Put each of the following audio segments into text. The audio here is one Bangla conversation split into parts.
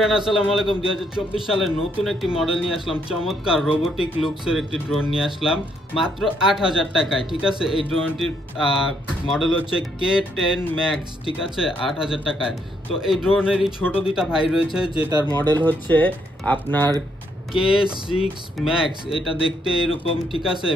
আসসালামু আলাইকুম 2024 সালের নতুন একটি মডেল নিয়ে আসলাম। চমৎকার রোবোটিক লুকসের একটি ড্রোন নিয়ে আসলাম মাত্র 8000 টাকায়। ঠিক আছে, এই ড্রোনটির মডেল হচ্ছে K10 Max। ঠিক আছে, 8000 টাকায়। তো এই ড্রোনেরই ছোট দুইটা ভাই রয়েছে, যেটার মডেল হচ্ছে আপনার K6 Max। এটা দেখতে এরকম, ঠিক আছে,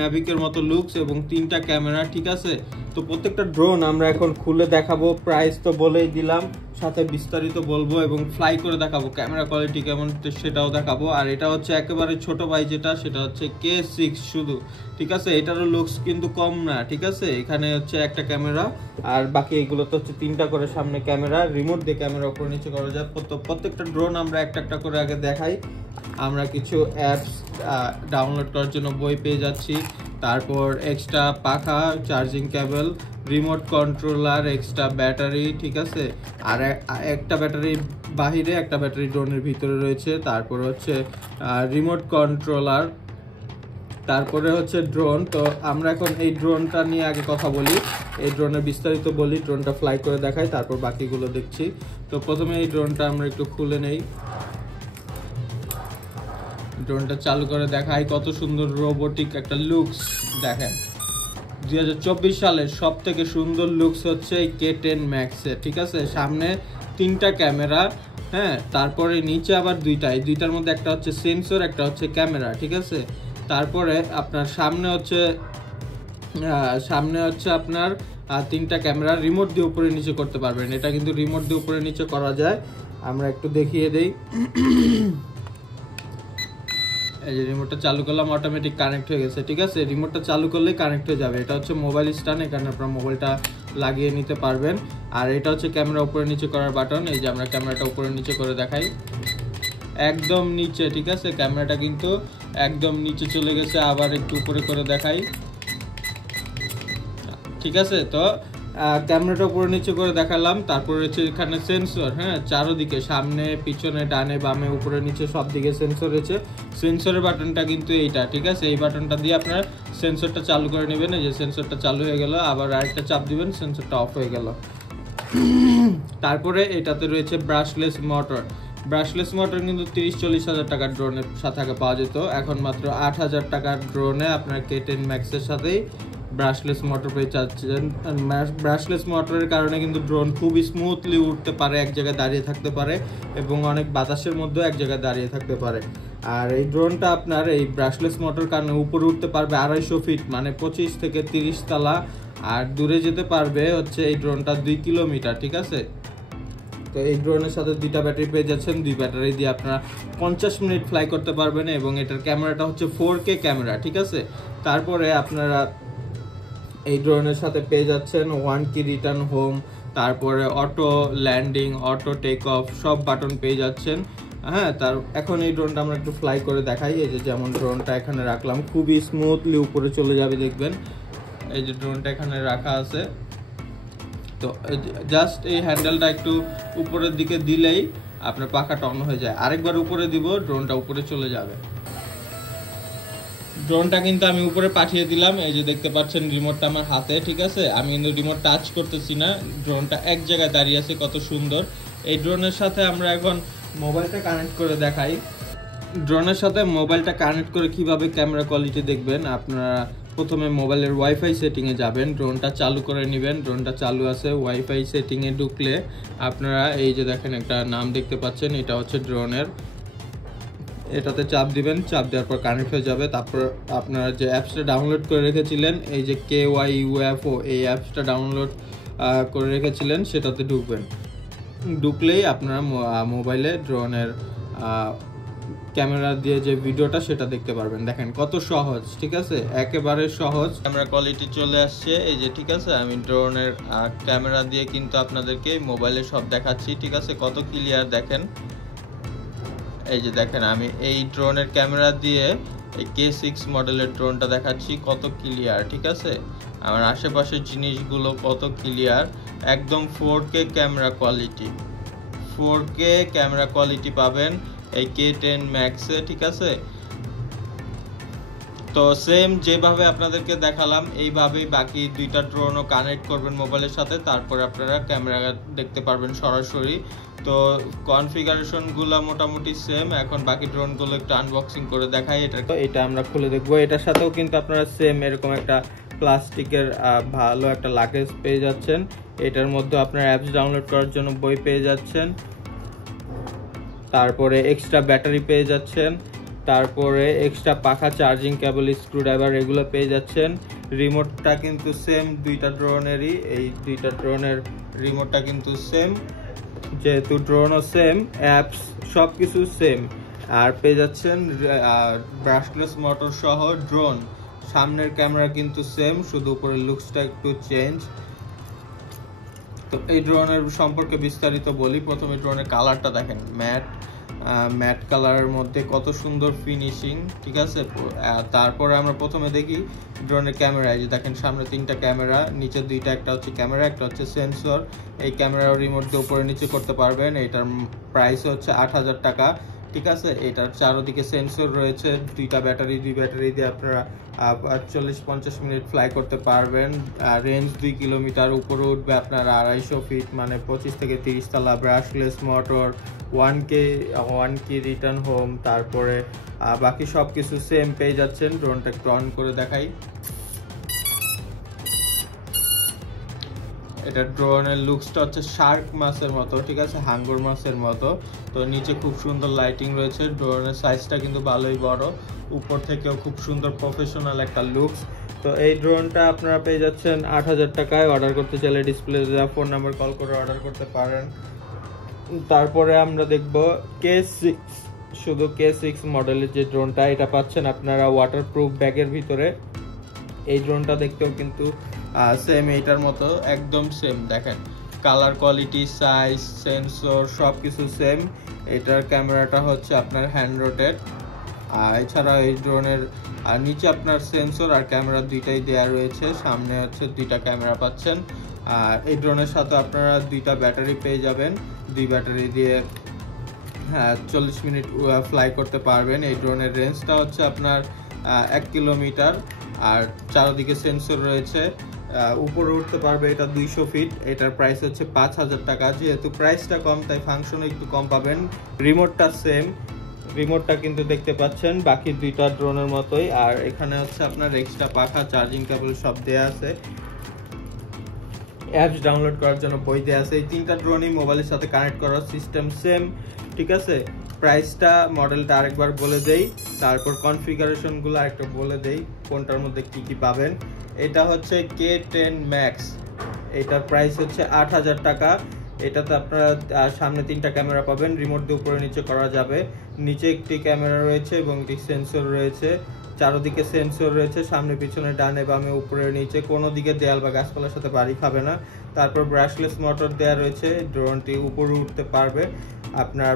ম্যাভিকের মতো লুকস এবং তিনটা ক্যামেরা। ঠিক আছে, তো প্রত্যেকটা ড্রোন আমরা এখন খুলে দেখাবো, প্রাইস তো বলেই দিলাম, সাথে বিস্তারিত বলবো এবং ফ্লাই করে দেখাবো, ক্যামেরা কোয়ালিটি কেমন সেটাও দেখাবো। আর এটা হচ্ছে একেবারে ছোট ভাই যেটা, সেটা হচ্ছে K6 শুধু। ঠিক আছে, এটারও লুকস কিন্তু কম না। ঠিক আছে, এখানে হচ্ছে একটা ক্যামেরা আর বাকি এগুলো তো হচ্ছে তিনটা করে সামনে ক্যামেরা, রিমোট দিয়ে ক্যামেরা উপর নিচে করা যায়। প্রত্যেকটা ড্রোন আমরা একটা একটা করে আগে দেখাই। আমরা কিছু অ্যাপস ডাউনলোড করার জন্য বই পেয়ে যাচ্ছি, তারপর এক্সট্রা পাখা, charging cable, remote controller, extra battery. ঠিক আছে, আর একটা ব্যাটারি বাহিরে, একটা ব্যাটারি ড্রোনের ভিতরে রয়েছে। তারপর হচ্ছে রিমোট কন্ট্রোলার, তারপরে হচ্ছে ড্রোন। তো আমরা এখন এই ড্রোনটা নিয়ে আগে কথা বলি, এই ড্রোনের বিস্তারিত বলি, ড্রোনটা ফ্লাই করে দেখাই, তারপর বাকিগুলো দেখছি। তো প্রথমে এই ড্রোনটা আমরা একটু খুলে নেই, ড্রোনটা চালু করে দেখাই। কত সুন্দর রোবোটিক একটা লুকস দেখেন। 2024 সালের সব থেকে সুন্দর লুকস হচ্ছে এই K10 Max এর। ঠিক আছে, সামনে তিনটা ক্যামেরা, হ্যাঁ, তারপরে নিচে আবার দুইটার মধ্যে একটা হচ্ছে সেন্সর, একটা হচ্ছে ক্যামেরা। ঠিক আছে, তারপরে আপনার সামনে হচ্ছে আপনার তিনটা ক্যামেরা, রিমোট দিয়ে উপরে নিচে করতে পারবেন। এটা কিন্তু রিমোট দিয়ে উপরে নিচে করা যায়। আমরা একটু দেখিয়ে দেই। এই যে রিমোটটা চালু করলাম, অটোমেটিক কানেক্ট হয়ে গেছে। ঠিক আছে, রিমোটটা চালু করলেই কানেক্ট হয়ে যাবে। এটা হচ্ছে মোবাইল স্ট্যান্ড, এখানে আপনার মোবাইলটা লাগিয়ে নিতে পারবেন। আর এটা হচ্ছে ক্যামেরা উপরে নিচে করার বাটন। এই যে আমরা ক্যামেরাটা উপরে নিচে করে দেখাই, একদম নিচে। ঠিক আছে, ক্যামেরাটা কিন্তু একদম নিচে চলে গেছে। আবার একটু উপরে করে দেখাই। ঠিক আছে, তো ক্যামেরাটা উপরে নিচে করে দেখালাম। তারপর হচ্ছে এখানে সেন্সর, হ্যাঁ, চারোদিকে, সামনে, পিছনে, ডানে, বামে, উপরে নিচে সব দিকে সেন্সর রয়েছে। সেন্সরের বাটনটা কিন্তু এইটা। ঠিক আছে, এই বাটনটা দিয়ে আপনারা সেন্সরটা চালু করে নেবেন। এই যে সেন্সরটা চালু হয়ে গেল, আবার আরেকটা চাপ দিবেন, সেন্সরটা অফ হয়ে গেল। তারপরে এটাতে রয়েছে ব্রাশলেস মোটর কিন্তু 30-40 হাজার টাকার ড্রোনের সাথে আগে পাওয়া যেত, এখন মাত্র 8000 টাকার ড্রোনে আপনার K10 Max এর সাথেই ব্রাশলেস মোটর পেয়ে যাচ্ছেন। ব্রাশলেস মোটরের কারণে কিন্তু ড্রোন খুব স্মুথলি উঠতে পারে, এক জায়গায় দাঁড়িয়ে থাকতে পারে এবং অনেক বাতাসের মধ্যেও এক জায়গায় দাঁড়িয়ে থাকতে পারে। আর এই ড্রোনটা আপনার এই ব্রাশলেস মোটর কারণে উপরে উঠতে পারবে 250 ফিট, মানে 25 থেকে 30 তলা, আর দূরে যেতে পারবে হচ্ছে এই ড্রোনটা 2 কিলোমিটার। ঠিক আছে, তো এই ড্রোনের সাথে দুইটা ব্যাটারি পেয়ে যাচ্ছেন, দুই ব্যাটারি দিয়ে আপনারা 50 মিনিট ফ্লাই করতে পারবেন এবং এটার ক্যামেরাটা হচ্ছে 4K ক্যামেরা। ঠিক আছে, তারপরে আপনারা এই ড্রোনের সাথে পেয়ে যাচ্ছেন 1 কি রিটার্ন হোম, তারপরে auto landing, auto take off, সব বাটন পেয়ে যাচ্ছেন। হ্যাঁ, এখন এই ড্রোনটা আমরা একটু ফ্লাই করে দেখাই। এই যে যেমন ড্রোনটা এখানে রাখলাম, খুবই স্মুথলি উপরে চলে যাবে, দেখবেন। এই যে ড্রোনটা এখানে রাখা আছে, তো জাস্ট এই হ্যান্ডেলটা একটু উপরের দিকে দিলেই আপনার পাখাটা অন হয়ে যায়। আরেকবার উপরে দিব, ড্রোনটা উপরে চলে যাবে। ড্রোনটা কিন্তু আমি উপরে পাঠিয়ে দিলাম। এই যে দেখতে পাচ্ছেন রিমোটটা আমার হাতে। ঠিক আছে, আমি কিন্তু রিমোট টাচ করতেছি না, ড্রোনটা এক জায়গায় দাঁড়িয়ে আছে, কত সুন্দর। এই ড্রোনের সাথে আমরা এখন মোবাইলটা কানেক্ট করে দেখাই। ড্রোনের সাথে মোবাইলটা কানেক্ট করে কিভাবে ক্যামেরা কোয়ালিটি দেখবেন, আপনারা প্রথমে মোবাইলের ওয়াইফাই সেটিংয়ে যাবেন, ড্রোনটা চালু করে নেবেন। ড্রোনটা চালু আছে, ওয়াইফাই সেটিংয়ে ঢুকলে আপনারা এই যে দেখেন একটা নাম দেখতে পাচ্ছেন, এটা হচ্ছে ড্রোনের। এটাতে চাপ দিবেন, চাপ দেওয়ার পর কানেক্ট হয়ে যাবে। তারপর আপনারা যে অ্যাপসটা ডাউনলোড করে রেখেছিলেন, এই যে KYUFO, এই অ্যাপসটা ডাউনলোড করে রেখেছিলেন, সেটাতে ঢুকলেই আপনারা মোবাইলে ড্রোনের ক্যামেরা দিয়ে যে ভিডিওটা সেটা দেখতে পারবেন। দেখেন কত সহজ। ঠিক আছে, একেবারে সহজ। ক্যামেরা কোয়ালিটি চলে আসছে, এই যে। ঠিক আছে, আমি ড্রোনের ক্যামেরা দিয়ে কিন্তু আপনাদেরকে মোবাইলে সব দেখাচ্ছি। ঠিক আছে, কত ক্লিয়ার দেখেন। এই যে দেখেন, আমি এই ড্রোনের ক্যামেরা দিয়ে এই K6 মডেলের ড্রোনটা দেখাচ্ছি, কত ক্লিয়ার। ঠিক আছে, আমার আশেপাশের জিনিসগুলো কত ক্লিয়ার, একদম 4K ক্যামেরা কোয়ালিটি পাবেন এই K10 Max এ। ঠিক আছে, তো সেম যেভাবে আপনাদেরকে দেখালাম এইভাবেই বাকি দুইটা ড্রোনও কানেক্ট করবেন মোবাইলের সাথে, তারপরে আপনারা ক্যামেরা দেখতে পারবেন সরাসরি। তো কনফিগারেশনগুলো মোটামুটি সেম। এখন বাকি ড্রোনগুলো একটু আনবক্সিং করে দেখাই। এটা আমরা খুলে দেখবো। এটার সাথেও কিন্তু আপনারা সেম এরকম একটা প্লাস্টিকের ভালো একটা লাগেজ পেয়ে যাচ্ছেন। এটার মধ্যে আপনারা অ্যাপস ডাউনলোড করার জন্য বই পেয়ে যাচ্ছেন, তারপরে এক্সট্রা ব্যাটারি পেয়ে যাচ্ছেন, তারপরে এক্সট্রা পাখা, চার্জিং কেবল, স্ক্রুড্রাইভার এগুলো পেয়ে যাচ্ছেন। রিমোটটা কিন্তু সেম দুইটা ড্রোনেরই, এই দুইটা ড্রোনের রিমোটটা কিন্তু সেম, যেহেতু ড্রোনও সেম, অ্যাপস সব কিছু সেম। আর পেয়ে যাচ্ছেন ব্রাশলেস মোটর সহ ড্রোন। সামনের ক্যামেরা কিন্তু সেম, শুধু উপরে লুকসটা একটু চেঞ্জ। তো এই ড্রোনের সম্পর্কে বিস্তারিত বলি। প্রথমে ড্রোনের কালারটা দেখেন, ম্যাট কালারের মধ্যে কত সুন্দর ফিনিশিং, ঠিক আছে। তারপরে আমরা প্রথমে দেখি ড্রোনের ক্যামেরা। এই যে দেখেন সামনে 3টা ক্যামেরা, নিচে 2টা, একটা হচ্ছে ক্যামেরা, একটা হচ্ছে সেন্সর। এই ক্যামেরা রিমোট দিয়ে উপরে নিচে করতে পারবেন। এটার প্রাইস হচ্ছে 8000 টাকা, ঠিক আছে। এটার চারদিকে সেন্সর রয়েছে, 2টা ব্যাটারি, 2 ব্যাটারি দিয়ে আপনারা 40-50 মিনিট ফ্লাই করতে পারবেন। রেঞ্জ 2 কিলোমিটার, উপরে উঠবে আপনার 250 ফিট, মানে 25 থেকে 30 তলা। Brushless motor, 1K return home, তারপরে বাকি সব কিছু সেম পেয়ে যাচ্ছেন। ড্রোনটা একটু অন করে দেখাই। এটা ড্রোনের লুকসটা হচ্ছে শার্ক মাছের মতো, ঠিক আছে, হাঙ্গর মাছের মতো। তো নিচে খুব সুন্দর লাইটিং রয়েছে। ড্রোনের সাইজটা কিন্তু ভালোই বড়, উপর থেকেও খুব সুন্দর প্রফেশনাল একটা লুকস। তো এই ড্রোনটা আপনারা পেয়ে যাচ্ছেন 8000 টাকায়। অর্ডার করতে চাইলে ডিসপ্লে দেওয়া ফোন নাম্বার কল করে অর্ডার করতে পারেন। তারপরে আমরা দেখব K6, শুধু K6 মডেলের যে ড্রোনটা, এটা পাচ্ছেন আপনারা ওয়াটারপ্রুফ ব্যাগের ভিতরে। এই ড্রোনটা দেখতেও কিন্তু সেম এইটার মতো, একদম সেম। দেখেন কালার কোয়ালিটি, সাইজ, সেন্সর সব কিছু সেম। এটার ক্যামেরাটা হচ্ছে আপনার হ্যান্ড রোটেট। এছাড়া এই ড্রোনের নিচে আপনার সেন্সর আর ক্যামেরা দুইটাই দেয়া রয়েছে। সামনে হচ্ছে 2টা ক্যামেরা পাচ্ছেন। আর এই ড্রোনের সাথে আপনারা 2টা ব্যাটারি পেয়ে যাবেন। 2 ব্যাটারি দিয়ে 40 মিনিট ফ্লাই করতে পারবেন। এই ড্রোনের রেঞ্জটা হচ্ছে আপনার 1 কিলোমিটার। আর চারদিকে সেন্সর রয়েছে, উপরে উঠতে পারবে এটা 200 ফিট। এটার প্রাইস হচ্ছে 5000 টাকা। যেহেতু প্রাইসটা কম তাই ফাংশনও একটু কম পাবেন। রিমোটটা সেম, রিমোটটা কিন্তু দেখতে পাচ্ছেন বাকি 2টা ড্রোনের মতোই। আর এখানে হচ্ছে আপনার এক্সট্রা পাখা, চার্জিং কেবল সব দেয়া আছে। অ্যাপস ডাউনলোড করার জন্য বই দেয়া আছে। এই 3টা ড্রোনই মোবাইলের সাথে কানেক্ট করার সিস্টেম সেম, ঠিক আছে। প্রাইসটা, মডেলটা আরেকবার বলে দেই, তারপর কনফিগারেশনগুলো আরেকটা বলে দেই কোনটার মধ্যে কি কি পাবেন। এটা হচ্ছে K10 Max, এটার প্রাইস হচ্ছে 8000 টাকা। এটাতে আপনারা সামনে 3টা ক্যামেরা পাবেন, রিমোট দিয়ে উপরে নিচে করা যাবে। নিচে একটি ক্যামেরা রয়েছে এবং একটি সেন্সর রয়েছে, চারদিকে সেন্সর রয়েছে, সামনে পিছনে ডানে বামে উপরে নিচে, কোনো দিকে দেয়াল বা গাছপালার সাথে বাড়ি খাবে না। তারপর ব্রাশলেস মোটর দেওয়া রয়েছে, ড্রোনটি উপরে উঠতে পারবে আপনার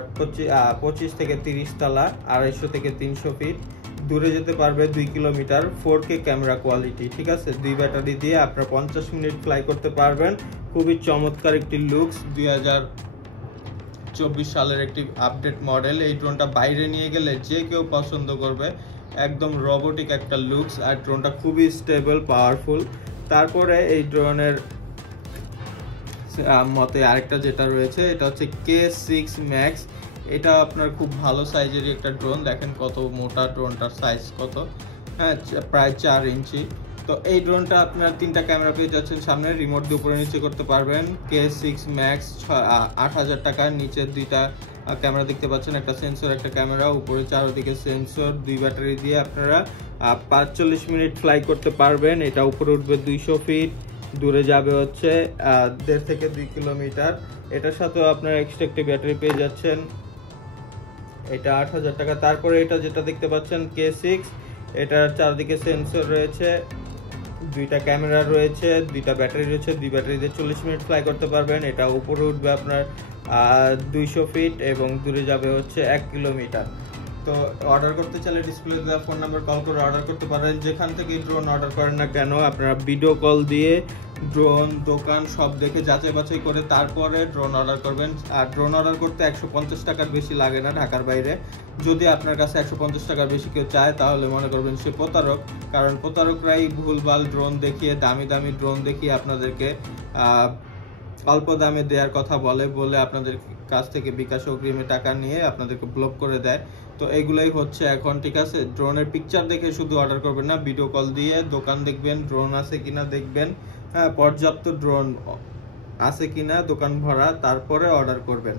25 থেকে 30 তলা, 250 থেকে 300 ফিট, দূরে যেতে পারবে 2 কিলোমিটার। 4K ক্যামেরা কোয়ালিটি, ঠিক আছে। 2 ব্যাটারি দিয়ে আপনারা 50 মিনিট ফ্লাই করতে পারবেন। খুবই চমৎকার একটি লুকস, 2024 সালের একটি আপডেট মডেল। এই ড্রোনটা বাইরে নিয়ে গেলে যে কেউ পছন্দ করবে, একদম রোবোটিক একটা লুকস। আর ড্রোনটা খুবই স্টেবল, পাওয়ারফুল। তারপরে এই ড্রোনের মতে আরেকটা যেটা রয়েছে, এটা হচ্ছে K6 Max। এটা আপনার খুব ভালো সাইজেরই একটা ড্রোন। দেখেন কত মোটা ড্রোনটার সাইজ কত, হ্যাঁ, প্রায় 4 ইঞ্চি। তো এই ড্রোনটা আপনার 3টা ক্যামেরা পেয়ে যাচ্ছেন, সামনে রিমোট দিয়ে উপরে নিচে করতে পারবেন। K6 Max 8000 টাকা। নিচে 2টা ক্যামেরা দেখতে পাচ্ছেন, একটা সেন্সর একটা ক্যামেরা, উপরে চারদিকে সেন্সর, 2 ব্যাটারি দিয়ে আপনারা 45 মিনিট ফ্লাই করতে পারবেন। এটা উপরে উঠবে 200 ফিট, দূরে যাবে হচ্ছে 1.5 থেকে 2 কিলোমিটার। এটার সাথেও আপনারা এক্সট্রা একটি ব্যাটারি পেয়ে যাচ্ছেন। এটা 8000 টাকা। তারপরে এটা যেটা দেখতে পাচ্ছেন K6, এটার চারদিকে সেন্সর রয়েছে, 2টা ক্যামেরা রয়েছে, 2টা ব্যাটারি রয়েছে, 2 ব্যাটারি দিয়ে 40 মিনিট ফ্লাই করতে পারবেন। এটা উপরে উঠবে আপনার 200 ফিট এবং দূরে যাবে হচ্ছে 1 কিলোমিটার। তো অর্ডার করতে চাইলে ডিসপ্লে দেওয়া ফোন নাম্বার কল করে অর্ডার করতে পারেন। যেখান থেকে ড্রোন অর্ডার করেন না কেন, আপনারা ভিডিও কল দিয়ে ড্রোন দোকান সব দেখে যাচাই বাছাই করে তারপরে ড্রোন অর্ডার করবেন। আর ড্রোন অর্ডার করতে 150 টাকার বেশি লাগে না ঢাকার বাইরে। যদি আপনার কাছে 150 টাকার বেশি কেউ চায় তাহলে মনে করবেন সে প্রতারক, কারণ প্রতারকরাই ভুলভাল ড্রোন দেখিয়ে দামি দামি ড্রোন দেখিয়ে আপনাদেরকে অল্প দামে দেওয়ার কথা বলে আপনাদের কাছ থেকে বিকাশ অগ্রিমে টাকা নিয়ে আপনাদেরকে ব্লক করে দেয়। তো এগুলাই হচ্ছে এখন, ঠিক আছে? ড্রোনের পিকচার দেখে শুধু অর্ডার করবেন না, ভিডিও কল দিয়ে দোকান দেখবেন, ড্রোন আছে কিনা দেখবেন, হ্যাঁ পর্যাপ্ত ড্রোন আছে কিনা দোকান ভরা, তারপরে অর্ডার করবেন।